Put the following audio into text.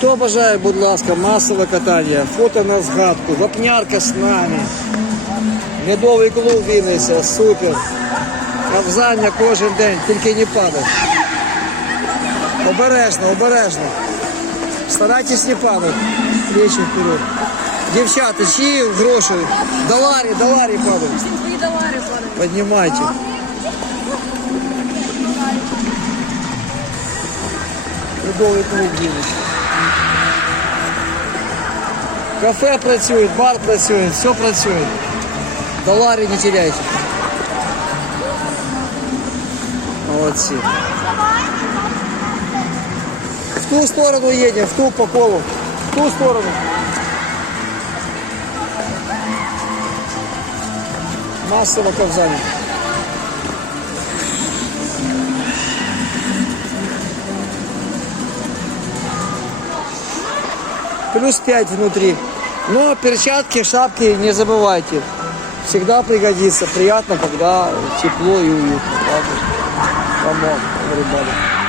Хто бажає, будь ласка, масове катання, фото на згадку, вапнярка з нами. Медовий клуб Вінниця, супер. Ковзання кожен день, тільки не падай. Обережно, обережно. Старайтесь не падать. Плечи вперед. Дівчата, чиї гроші? Доларі, доларі падають. Твої долари падають. Поднимайте. Медовий клуб Вінниця. Кафе працює, бар працює, все працює. Долари не теряйте. Молодці. В ту сторону едем, в ту по колу. В ту сторону. Массово ковзание. Плюс 5 внутри. Но перчатки, шапки не забывайте. Всегда пригодится. Приятно, когда тепло и уютно. On, everybody.